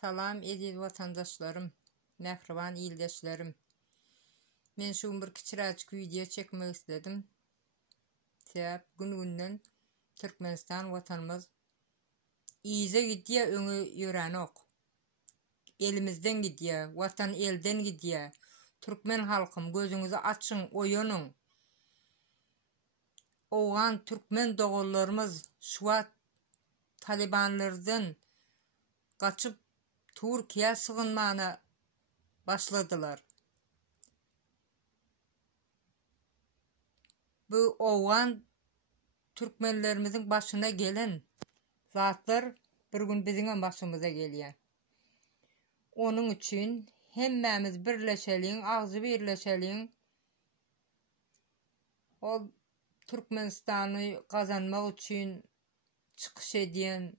Salam edil vatandaşlarım, mehriban ildeşlerim. Men şu bir kiçiracık video çekmek istedim. Sebep gün-günden Türkmenistan vatanımız iyice gidiyor, öňe ýörenok. Elimizden gidiyor, vatan elden gidiyor. Türkmen halkım gözünüzü açın, oyanın. Oğan Türkmen doğullarımız şuat Talibanlardan kaçıp Türkiye sığınmana başladılar. Bu oğan Türkmenlerimizin başına gelen zatlar bir gün bizim başımıza geliyor. Onun için hemmemiz birleşelim, ağzı birleşelim. O Türkmenistan'ı kazanmak için çıkış ediyen,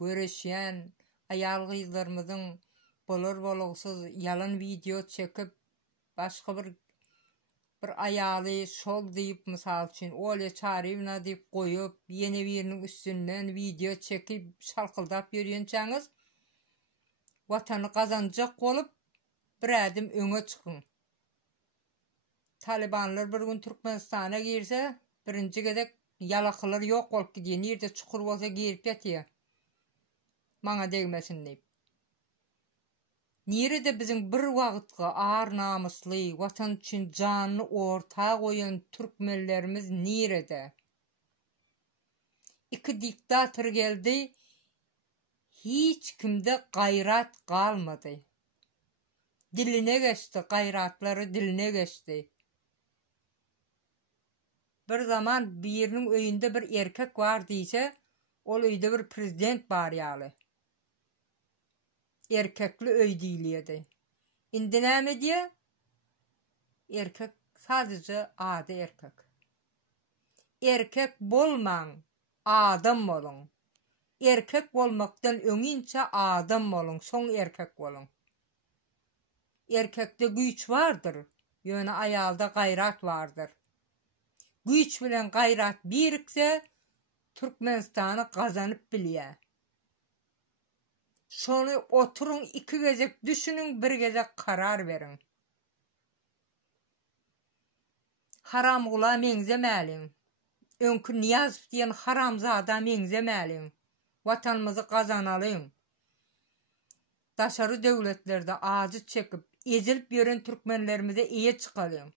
görüşen ayal kızlarımızın bolur yalan video çekip başka bir ayalı şol deyip misal için öyle çarıyla deyip koyup yeni birinin üstünden video çekip şalkıldap yürüyünçeniz vatanı kazanacak olup bir adım öne çıkın. Talibanlar bir gün Türkmenistan'a girse birinci gedek yalakılar yok olup gidiyor. Nerede çukur olsa girip yatıyor. Bana değmesin deyip. Nerede bizim bir vakitka ağır namuslu, vatan için canını ortaya koyan Türkmenlerimiz nerede? İki diktatör geldi, hiç kimde gayrat kalmadı. Diline geçti, gayratları diline geçti. Bir zaman birinin öyünde bir erkek var diyse, o öyde bir prezident var yalı. Erkekli öy değiliydi. İndi näme diye? Erkek sadece adı erkek. Erkek bolman, adam olun. Erkek olmaktan öňünçe adam olun, soň erkek olun. Erkekde güç vardır, ýöne ayalda gayrat vardır. Güç bilen gayrat birikse Türkmenistan'ı kazanıp bilýär. Şonu oturun, iki gezek düşünün, bir gezek karar verin. Haram kula meňzemäliň. Öňkü Niyazov diýen haramzada meňzemäliň. Vatanymyzy kazanalyň. Daşary döwletlerde azy çekip, ezilip ýören türkmenlerimize eýe çykalyň.